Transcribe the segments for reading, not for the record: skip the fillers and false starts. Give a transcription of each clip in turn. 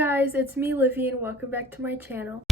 guys, it's me, Livy, and welcome back to my channel.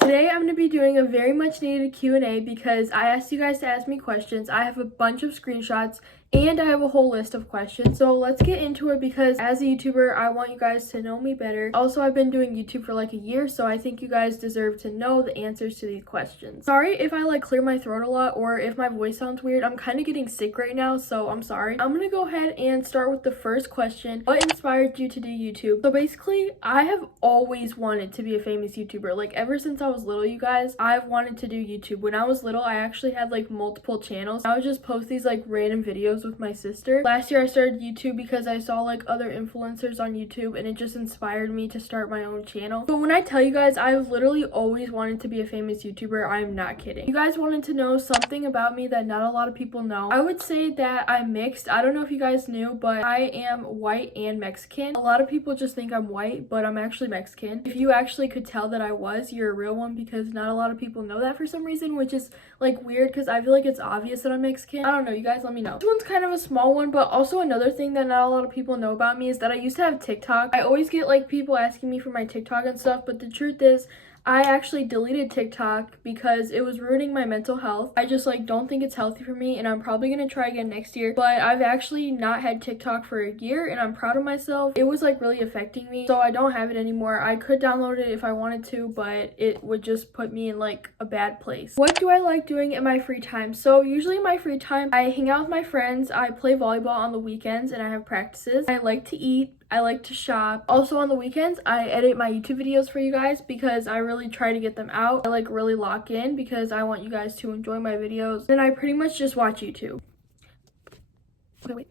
Today I'm going to be doing a very much needed Q&A because I asked you guys to ask me questions. I have a bunch of screenshots and I have a whole list of questions. So let's get into it because as a YouTuber, I want you guys to know me better. Also, I've been doing YouTube for like a year, so I think you guys deserve to know the answers to these questions. Sorry if I like clear my throat a lot or if my voice sounds weird. I'm kind of getting sick right now, so I'm sorry. I'm going to go ahead and start with the first question. What inspired you to do YouTube? So basically, I have always wanted to be a famous YouTuber. Like ever since I was little, you guys, I've wanted to do YouTube. When I was little, I actually had like multiple channels. I would just post these like random videos with my sister. Last year I started YouTube because I saw like other influencers on YouTube and it just inspired me to start my own channel. But when I tell you guys, I've literally always wanted to be a famous YouTuber. I'm not kidding. You guys wanted to know something about me that not a lot of people know. I would say that I'm mixed. I don't know if you guys knew, but I am white and Mexican. A lot of people just think I'm white, but I'm actually Mexican. If you actually could tell that I was, you're a real one because not a lot of people know that for some reason, which is like weird because I feel like it's obvious that I'm Mexican. I don't know, you guys let me know. This one's kind of a small one, but also another thing that not a lot of people know about me is that I used to have TikTok. I always get like people asking me for my TikTok and stuff, but the truth is I actually deleted TikTok because it was ruining my mental health. I just like don't think it's healthy for me and I'm probably gonna try again next year, but I've actually not had TikTok for a year and I'm proud of myself. It was like really affecting me, so I don't have it anymore. I could download it if I wanted to, but it would just put me in like a bad place. What do I like doing in my free time? So usually in my free time, I hang out with my friends, I play volleyball on the weekends and I have practices. I like to eat. I like to shop. Also on the weekends, I edit my YouTube videos for you guys because I really try to get them out. I like really lock in because I want you guys to enjoy my videos. Then I pretty much just watch YouTube. Okay, wait.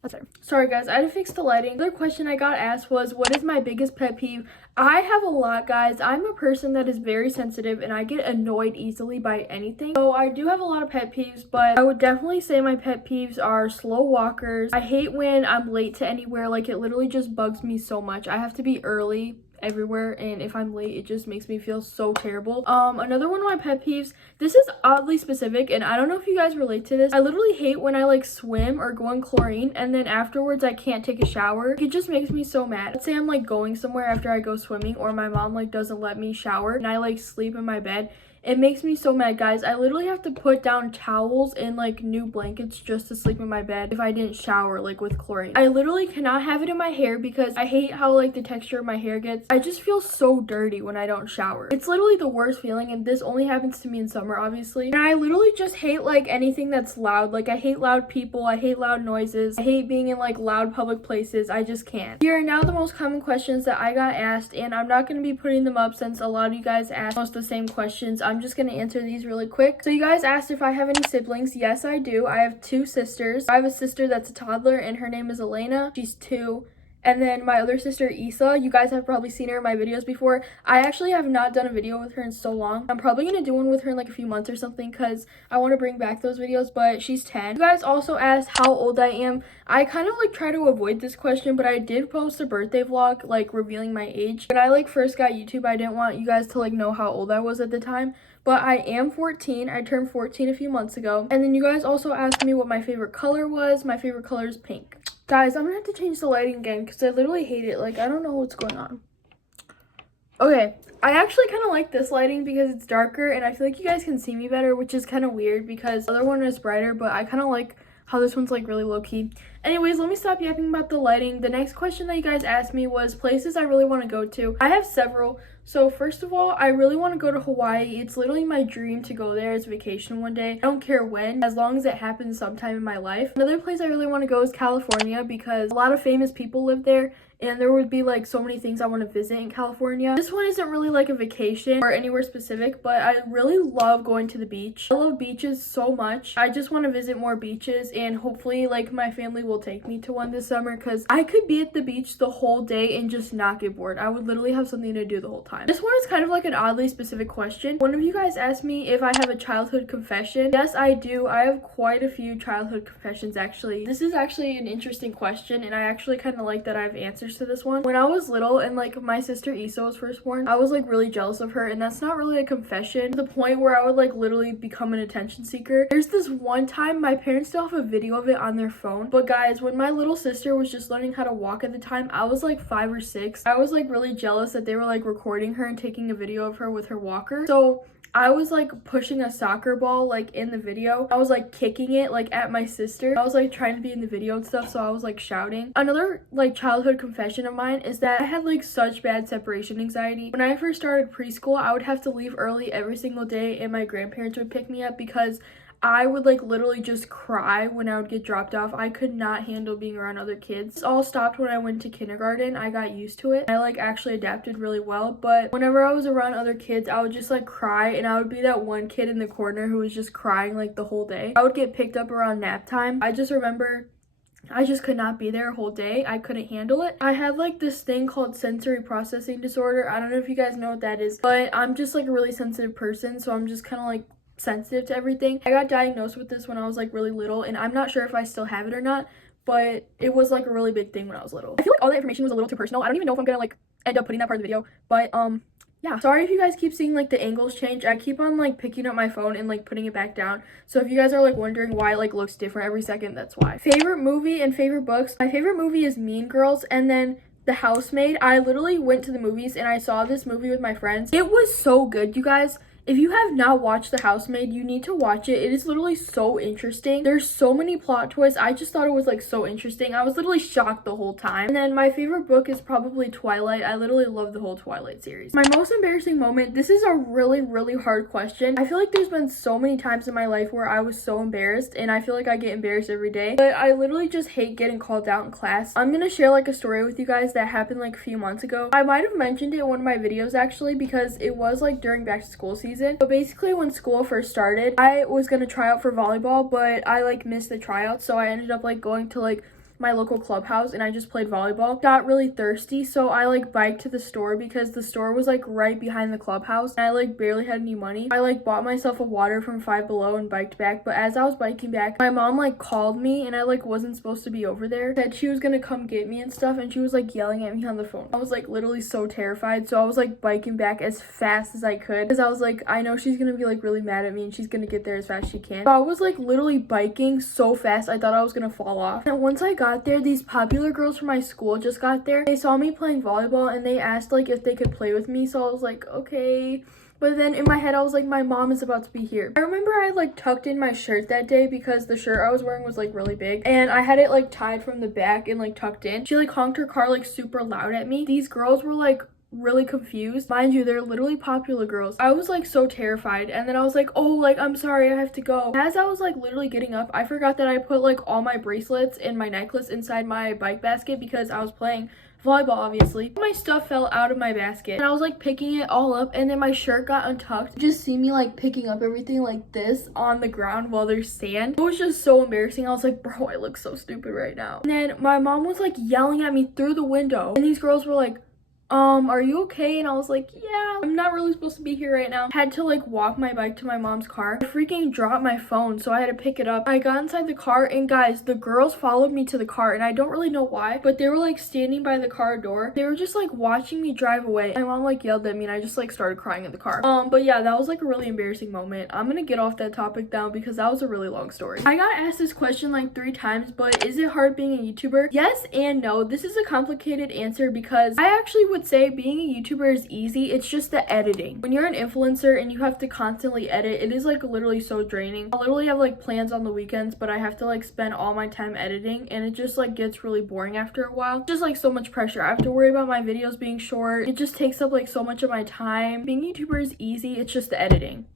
That's it. Sorry guys, I had to fix the lighting. The other question I got asked was, what is my biggest pet peeve? I have a lot, guys. I'm a person that is very sensitive and I get annoyed easily by anything. So I do have a lot of pet peeves, but I would definitely say my pet peeves are slow walkers. I hate when I'm late to anywhere. Like it literally just bugs me so much. I have to be early everywhere and if I'm late it just makes me feel so terrible. Another one of my pet peeves, this is oddly specific and I don't know if you guys relate to this. I literally hate when I like swim or go in chlorine and then afterwards I can't take a shower. It just makes me so mad. Let's say I'm like going somewhere after I go swimming or my mom like doesn't let me shower and I like sleep in my bed. It makes me so mad, guys. I literally have to put down towels and like new blankets just to sleep in my bed if I didn't shower like with chlorine. I literally cannot have it in my hair because I hate how like the texture of my hair gets. I just feel so dirty when I don't shower. It's literally the worst feeling and this only happens to me in summer, obviously. And I literally just hate like anything that's loud. Like I hate loud people. I hate loud noises. I hate being in like loud public places. I just can't. Here are now the most common questions that I got asked and I'm not going to be putting them up since a lot of you guys asked most of the same questions. I'm just gonna answer these really quick. So you guys asked if I have any siblings. Yes, I do. I have two sisters. I have a sister that's a toddler and her name is Elena. She's 2. And then my other sister, Isa, you guys have probably seen her in my videos before. I actually have not done a video with her in so long. I'm probably going to do one with her in like a few months or something because I want to bring back those videos, but she's 10. You guys also asked how old I am. I kind of like try to avoid this question, but I did post a birthday vlog like revealing my age. When I like first got YouTube, I didn't want you guys to like know how old I was at the time. But I am 14. I turned 14 a few months ago. And then you guys also asked me what my favorite color was. My favorite color is pink. Guys, I'm gonna have to change the lighting again because I literally hate it. Like, I don't know what's going on. Okay, I actually kind of like this lighting because it's darker and I feel like you guys can see me better, which is kind of weird because the other one is brighter, but I kind of like how this one's like really low-key. Anyways, let me stop yapping about the lighting. The next question that you guys asked me was places I really want to go to. I have several. So first of all, I really want to go to Hawaii. It's literally my dream to go there as a vacation one day. I don't care when, as long as it happens sometime in my life. Another place I really want to go is California because a lot of famous people live there and there would be like so many things I want to visit in California. This one isn't really like a vacation or anywhere specific, but I really love going to the beach. I love beaches so much. I just want to visit more beaches and hopefully like my family will take me to one this summer because I could be at the beach the whole day and just not get bored. I would literally have something to do the whole time. This one is kind of like an oddly specific question. One of you guys asked me if I have a childhood confession. Yes, I do. I have quite a few childhood confessions actually. This is actually an interesting question and I actually kind of like that I have answers to this one. When I was little and like my sister Isa was first born, I was like really jealous of her and that's not really a confession to the point where I would like literally become an attention seeker. There's this one time, my parents still have a video of it on their phone, but guys, guys, when my little sister was just learning how to walk at the time, I was like 5 or 6. I was like really jealous that they were like recording her and taking a video of her with her walker. So I was like pushing a soccer ball like in the video. I was like kicking it like at my sister. I was like trying to be in the video and stuff, so I was like shouting. Another like childhood confession of mine is that I had like such bad separation anxiety. When I first started preschool, I would have to leave early every single day and my grandparents would pick me up because I would like literally just cry when I would get dropped off. I could not handle being around other kids. This all stopped when I went to kindergarten. I got used to it. I like actually adapted really well, but whenever I was around other kids, I would just like cry, and I would be that one kid in the corner who was just crying like the whole day. I would get picked up around nap time. I just remember I just could not be there a whole day. I couldn't handle it. I have like this thing called sensory processing disorder. I don't know if you guys know what that is, but I'm just like a really sensitive person, so I'm just kind of like sensitive to everything. I got diagnosed with this when I was like really little, and I'm not sure if I still have it or not, but it was like a really big thing when I was little. I feel like all the information was a little too personal. I don't even know if I'm gonna like end up putting that part of the video, but yeah, sorry if you guys keep seeing like the angles change. I keep on like picking up my phone and like putting it back down, so if you guys are like wondering why it like looks different every second, that's why. Favorite movie and favorite books. My favorite movie is Mean Girls, and then The Housemaid. I literally went to the movies and I saw this movie with my friends. It was so good, you guys. If you have not watched The Housemaid, you need to watch it. It is literally so interesting. There's so many plot twists. I just thought it was like so interesting. I was literally shocked the whole time. And then my favorite book is probably Twilight. I literally love the whole Twilight series. My most embarrassing moment, this is a really hard question. I feel like there's been so many times in my life where I was so embarrassed, and I feel like I get embarrassed every day, but I literally just hate getting called out in class. I'm gonna share like a story with you guys that happened like a few months ago. I might have mentioned it in one of my videos actually, because it was like during back to school season. But basically when school first started, I was gonna try out for volleyball, but I like missed the tryouts, so I ended up like going to like my local clubhouse and I just played volleyball. Got really thirsty, so I like biked to the store because the store was like right behind the clubhouse, and I like barely had any money. I like bought myself a water from Five Below and biked back, but as I was biking back, my mom like called me, and I like wasn't supposed to be over there. Said she was gonna come get me and stuff, and she was like yelling at me on the phone. I was like literally so terrified, so I was like biking back as fast as I could because I was like, I know she's gonna be like really mad at me and she's gonna get there as fast as she can. So I was like literally biking so fast I thought I was gonna fall off. And once I got there, these popular girls from my school just got there. They saw me playing volleyball and they asked like if they could play with me, so I was like, okay. But then in my head I was like, my mom is about to be here. I remember I like tucked in my shirt that day because the shirt I was wearing was like really big, and I had it like tied from the back and like tucked in. She like honked her car like super loud at me. These girls were like really confused. Mind you, they're literally popular girls. I was like so terrified, and then I was like, oh, like I'm sorry, I have to go. As I was like literally getting up, I forgot that I put like all my bracelets and my necklace inside my bike basket because I was playing volleyball, obviously. My stuff fell out of my basket and I was like picking it all up, and then my shirt got untucked. You just see me like picking up everything like this on the ground while there's sand. It was just so embarrassing. I was like, bro, I look so stupid right now. And then my mom was like yelling at me through the window, and these girls were like, are you okay? And I was like, yeah, I'm not really supposed to be here right now. Had to like walk my bike to my mom's car. I freaking dropped my phone, so I had to pick it up. I got inside the car, and guys, the girls followed me to the car, and I don't really know why, but they were like standing by the car door. They were just like watching me drive away. My mom like yelled at me, and I just like started crying in the car. But yeah, that was like a really embarrassing moment. I'm gonna get off that topic now because that was a really long story. I got asked this question like 3 times, but is it hard being a YouTuber? Yes and no. This is a complicated answer because I actually would say being a YouTuber is easy. It's just the editing. When you're an influencer and you have to constantly edit, it is like literally so draining. I literally have like plans on the weekends, but I have to like spend all my time editing, and it just like gets really boring after a while. Just like so much pressure. I have to worry about my videos being short. It just takes up like so much of my time. Being a YouTuber is easy. It's just the editing.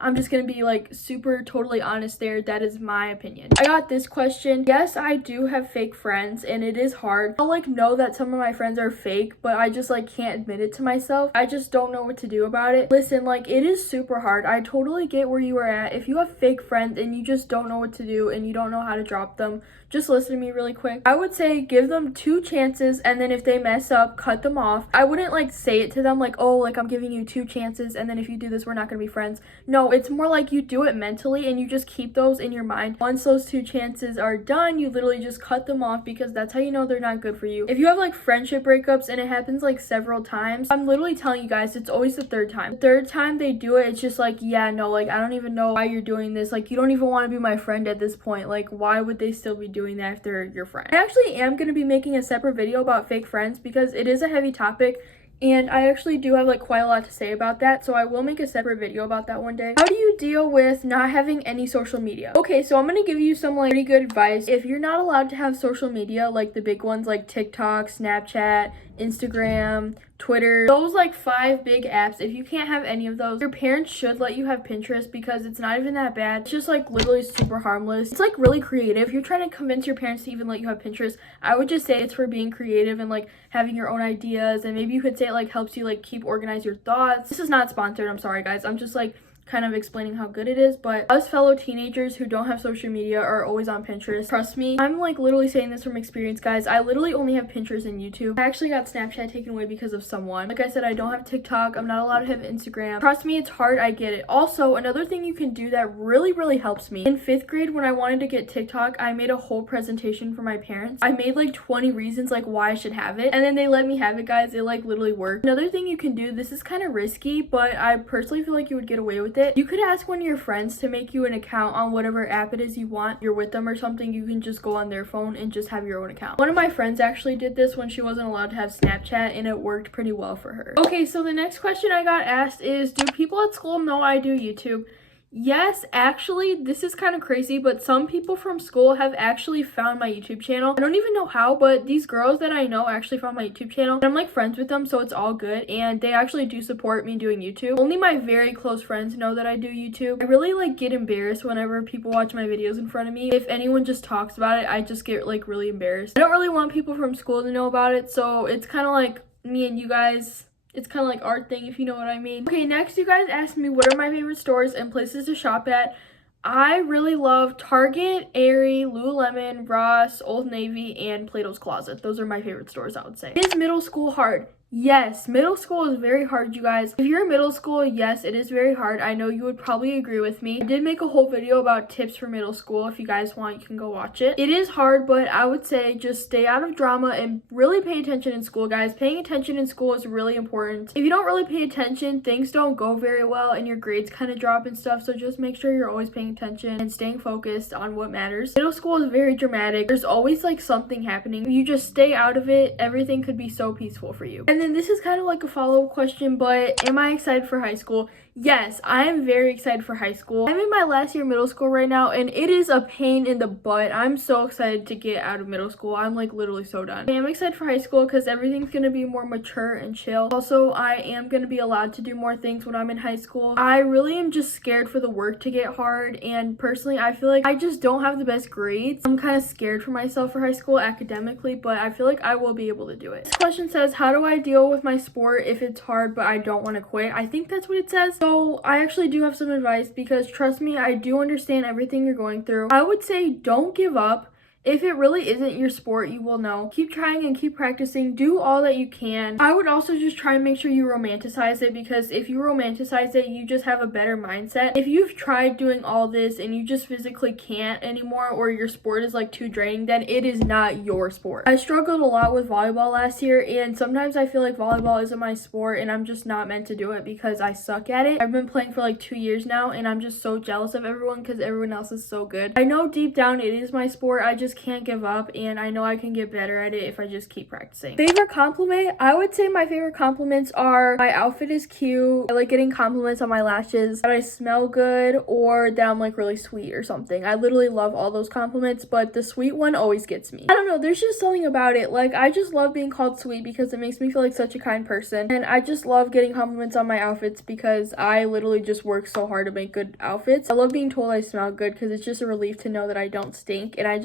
I'm just gonna be like super totally honest there. That is my opinion. I got this question. Yes, I do have fake friends, and it is hard. I like know that some of my friends are fake, but I just like can't admit it to myself. I just don't know what to do about it. Listen, like it is super hard. I totally get where you are at. If you have fake friends and you just don't know what to do and you don't know how to drop them, just listen to me really quick. I would say give them 2 chances, and then if they mess up, cut them off. I wouldn't like say it to them like, oh, like I'm giving you 2 chances, and then if you do this, we're not gonna be friends. No, No, it's more like you do it mentally and you just keep those in your mind. Once those 2 chances are done, you literally just cut them off because that's how you know they're not good for you. If you have like friendship breakups and it happens like several times, I'm literally telling you guys, it's always the 3rd time. The 3rd time they do it, it's just like, yeah, no, like, I don't even know why you're doing this. Like, you don't even want to be my friend at this point. Like, why would they still be doing that if they're your friend? I actually am going to be making a separate video about fake friends because it is a heavy topic. And I actually do have like quite a lot to say about that, so I will make a separate video about that one day. How do you deal with not having any social media? Okay, so I'm gonna give you some like pretty good advice. If you're not allowed to have social media, like the big ones like TikTok, Snapchat, Instagram, Twitter, those like 5 big apps, if you can't have any of those, your parents should let you have Pinterest because it's not even that bad. It's just like literally super harmless. It's like really creative. If you're trying to convince your parents to even let you have Pinterest, I would just say it's for being creative and like having your own ideas, and maybe you could say it like helps you like keep organize your thoughts. This is not sponsored, I'm sorry guys. I'm just like kind of explaining how good it is, but us fellow teenagers who don't have social media are always on Pinterest. Trust me, I'm like literally saying this from experience, guys. I literally only have Pinterest and YouTube. I actually got Snapchat taken away because of someone. Like I said, I don't have TikTok. I'm not allowed to have Instagram. Trust me, it's hard. I get it. Also, another thing you can do that really helps me. In 5th grade, when I wanted to get TikTok, I made a whole presentation for my parents. I made like 20 reasons like why I should have it, and then they let me have it, guys. It like literally worked. Another thing you can do, this is kind of risky, but I personally feel like you would get away with it. You could ask one of your friends to make you an account on whatever app it is you want. You're with them or something, you can just go on their phone and just have your own account. One of my friends actually did this when she wasn't allowed to have Snapchat, and it worked pretty well for her. Okay, so the next question I got asked is, do people at school know I do YouTube? Yes, actually, this is kind of crazy, but some people from school have actually found my YouTube channel. I don't even know how, but these girls that I know actually found my YouTube channel. And I'm like friends with them, so it's all good. And they actually do support me doing YouTube. Only my very close friends know that I do YouTube. I really like get embarrassed whenever people watch my videos in front of me. If anyone just talks about it, I just get like really embarrassed. I don't really want people from school to know about it, so it's kind of like me and you guys. It's kind of like our thing, if you know what I mean. Okay, next you guys asked me what are my favorite stores and places to shop at. I really love Target, Aerie, Lululemon, Ross, Old Navy, and Plato's Closet. Those are my favorite stores, I would say. Is middle school hard? Yes, middle school is very hard, you guys. If you're in middle school, yes, it is very hard. I know you would probably agree with me. I did make a whole video about tips for middle school. If you guys want, you can go watch it. It is hard, but I would say just stay out of drama and really pay attention in school, guys. Paying attention in school is really important. If you don't really pay attention, things don't go very well and your grades kind of drop and stuff, so just make sure you're always paying attention and staying focused on what matters. Middle school is very dramatic. There's always like something happening. If you just stay out of it, everything could be so peaceful for you. And then this is kind of like a follow-up question, but am I excited for high school? Yes, I am very excited for high school. I'm in my last year of middle school right now, and it is a pain in the butt. I'm so excited to get out of middle school. I'm like literally so done. I am excited for high school because everything's going to be more mature and chill. Also, I am going to be allowed to do more things when I'm in high school. I really am just scared for the work to get hard, and personally, I feel like I just don't have the best grades. I'm kind of scared for myself for high school academically, but I feel like I will be able to do it. This question says, how do I deal with my sport if it's hard but I don't want to quit? I think that's what it says. So I actually do have some advice because trust me, I do understand everything you're going through. I would say don't give up. If it really isn't your sport, you will know. Keep trying and keep practicing. Do all that you can. I would also just try and make sure you romanticize it, because if you romanticize it, you just have a better mindset. If you've tried doing all this and you just physically can't anymore, or your sport is like too draining, then it is not your sport. I struggled a lot with volleyball last year, and sometimes I feel like volleyball isn't my sport and I'm just not meant to do it because I suck at it. I've been playing for like 2 years now and I'm just so jealous of everyone because everyone else is so good. I know deep down it is my sport. I just can't give up, and I know I can get better at it if I just keep practicing. Favorite compliment? I would say my favorite compliments are my outfit is cute. I like getting compliments on my lashes, that I smell good, or that I'm like really sweet or something. I literally love all those compliments, but the sweet one always gets me. I don't know, there's just something about it. Like, I just love being called sweet because it makes me feel like such a kind person, and I just love getting compliments on my outfits because I literally just work so hard to make good outfits. I love being told I smell good because it's just a relief to know that I don't stink, and I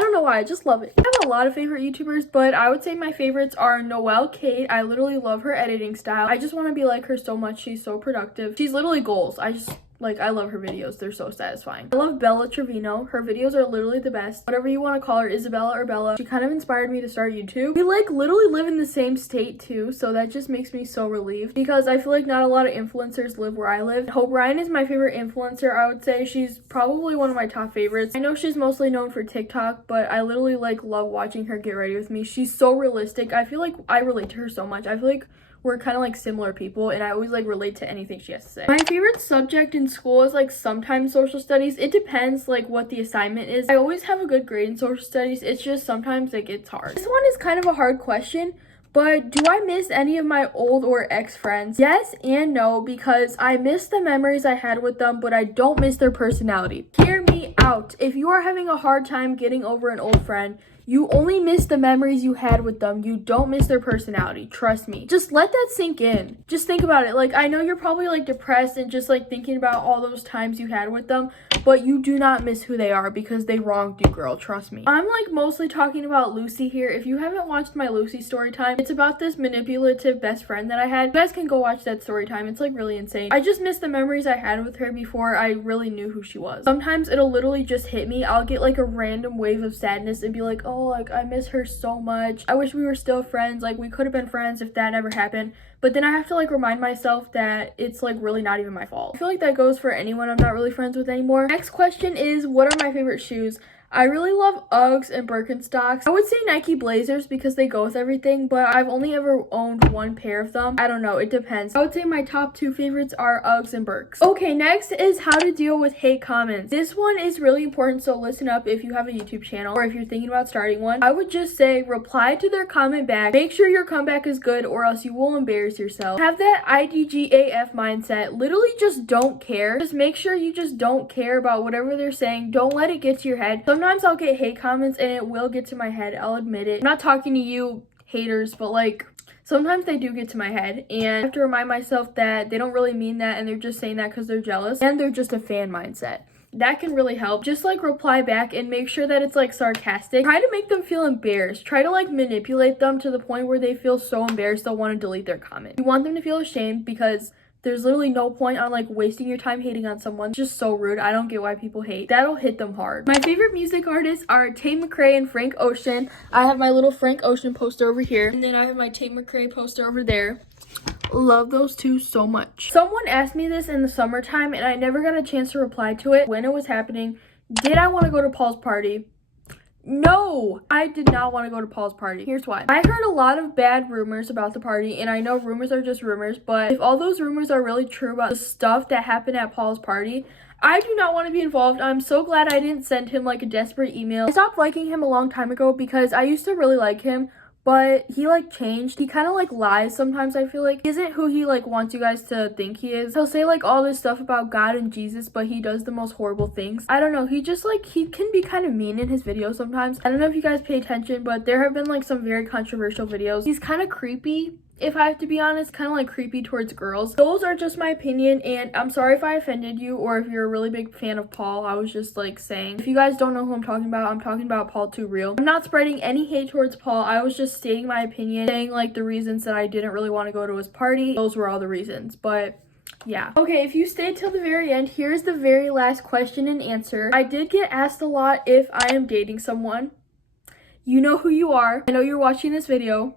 don't know why, I just love it. I have a lot of favorite YouTubers, but I would say my favorites are Noelle Kate. I literally love her editing style. I just want to be like her so much. She's so productive. She's literally goals. I just Like, I love her videos. They're so satisfying. I love Bella Trevino. Her videos are literally the best. Whatever you want to call her, Isabella or Bella. She kind of inspired me to start YouTube. We like literally live in the same state too, so that just makes me so relieved because I feel like not a lot of influencers live where I live. Hope Ryan is my favorite influencer. I would say she's probably one of my top favorites. I know she's mostly known for TikTok, but I literally like love watching her get ready with me. She's so realistic. I feel like I relate to her so much. I feel like we're kind of like similar people, and I always like relate to anything she has to say. My favorite subject in school is like sometimes social studies. It depends like what the assignment is. I always have a good grade in social studies. It's just sometimes like it's hard. This one is kind of a hard question, but do I miss any of my old or ex friends? Yes and no, because I miss the memories I had with them, but I don't miss their personality. Hear me out. If you are having a hard time getting over an old friend, you only miss the memories you had with them. You don't miss their personality. Trust me. Just let that sink in. Just think about it. Like, I know you're probably like depressed and just like thinking about all those times you had with them, but you do not miss who they are because they wronged you, girl. Trust me. I'm like mostly talking about Lucy here. If you haven't watched my Lucy story time, it's about this manipulative best friend that I had. You guys can go watch that story time. It's like really insane. I just miss the memories I had with her before I really knew who she was. Sometimes it'll literally just hit me. I'll get like a random wave of sadness and be like, oh, like I miss her so much. I wish we were still friends. Like, we could have been friends if that never happened. But then I have to like remind myself that it's like really not even my fault. I feel like that goes for anyone I'm not really friends with anymore. Next question is, what are my favorite shoes? I really love Uggs and Birkenstocks. I would say Nike Blazers because they go with everything, but I've only ever owned one pair of them. I don't know, it depends. I would say my top two favorites are Uggs and Birks. Okay, next is how to deal with hate comments. This one is really important, so listen up if you have a YouTube channel or if you're thinking about starting one. I would just say reply to their comment back. Make sure your comeback is good or else you will embarrass yourself. Have that IDGAF mindset. Literally just don't care. Just make sure you just don't care about whatever they're saying. Don't let it get to your head. Sometimes I'll get hate comments and it will get to my head. I'll admit it. I'm not talking to you haters, but like sometimes they do get to my head and I have to remind myself that they don't really mean that and they're just saying that because they're jealous and they're just a fan mindset. That can really help. Just like reply back and make sure that it's like sarcastic. Try to make them feel embarrassed. Try to like manipulate them to the point where they feel so embarrassed they'll want to delete their comment. You want them to feel ashamed because there's literally no point on like wasting your time hating on someone. It's just so rude. I don't get why people hate. That'll hit them hard. My favorite music artists are Tate McRae and Frank Ocean. I have my little Frank Ocean poster over here. And then I have my Tate McRae poster over there. Love those two so much. Someone asked me this in the summertime and I never got a chance to reply to it when it was happening. Did I want to go to Paul's party? No, I did not want to go to Paul's party. Here's why. I heard a lot of bad rumors about the party, and I know rumors are just rumors, but if all those rumors are really true about the stuff that happened at Paul's party, I do not want to be involved. I'm so glad I didn't send him like a desperate email. I stopped liking him a long time ago because I used to really like him, but he like changed. He kind of like lies sometimes. I feel like he isn't who he like wants you guys to think he is. He'll say like all this stuff about God and Jesus, but he does the most horrible things. I don't know, he just like, he can be kind of mean in his videos sometimes. I don't know if you guys pay attention, but there have been like some very controversial videos. He's kind of creepy, if I have to be honest, kind of like creepy towards girls. Those are just my opinion, and I'm sorry if I offended you or if you're a really big fan of Paul. I was just like saying, if you guys don't know who I'm talking about Paul Too Real. I'm not spreading any hate towards Paul. I was just stating my opinion, saying like the reasons that I didn't really want to go to his party. Those were all the reasons, but yeah. Okay, if you stayed till the very end, here's the very last question and answer. I did get asked a lot if I am dating someone. You know who you are. I know you're watching this video,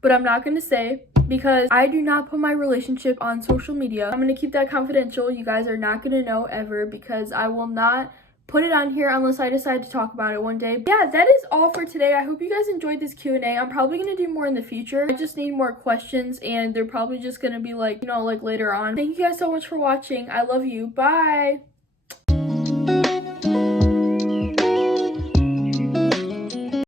but I'm not going to say because I do not put my relationship on social media. I'm going to keep that confidential. You guys are not going to know ever because I will not put it on here unless I decide to talk about it one day. Yeah, that is all for today. I hope you guys enjoyed this Q&A. I'm probably going to do more in the future. I just need more questions and they're probably just going to be like, you know, like later on. Thank you guys so much for watching. I love you. Bye.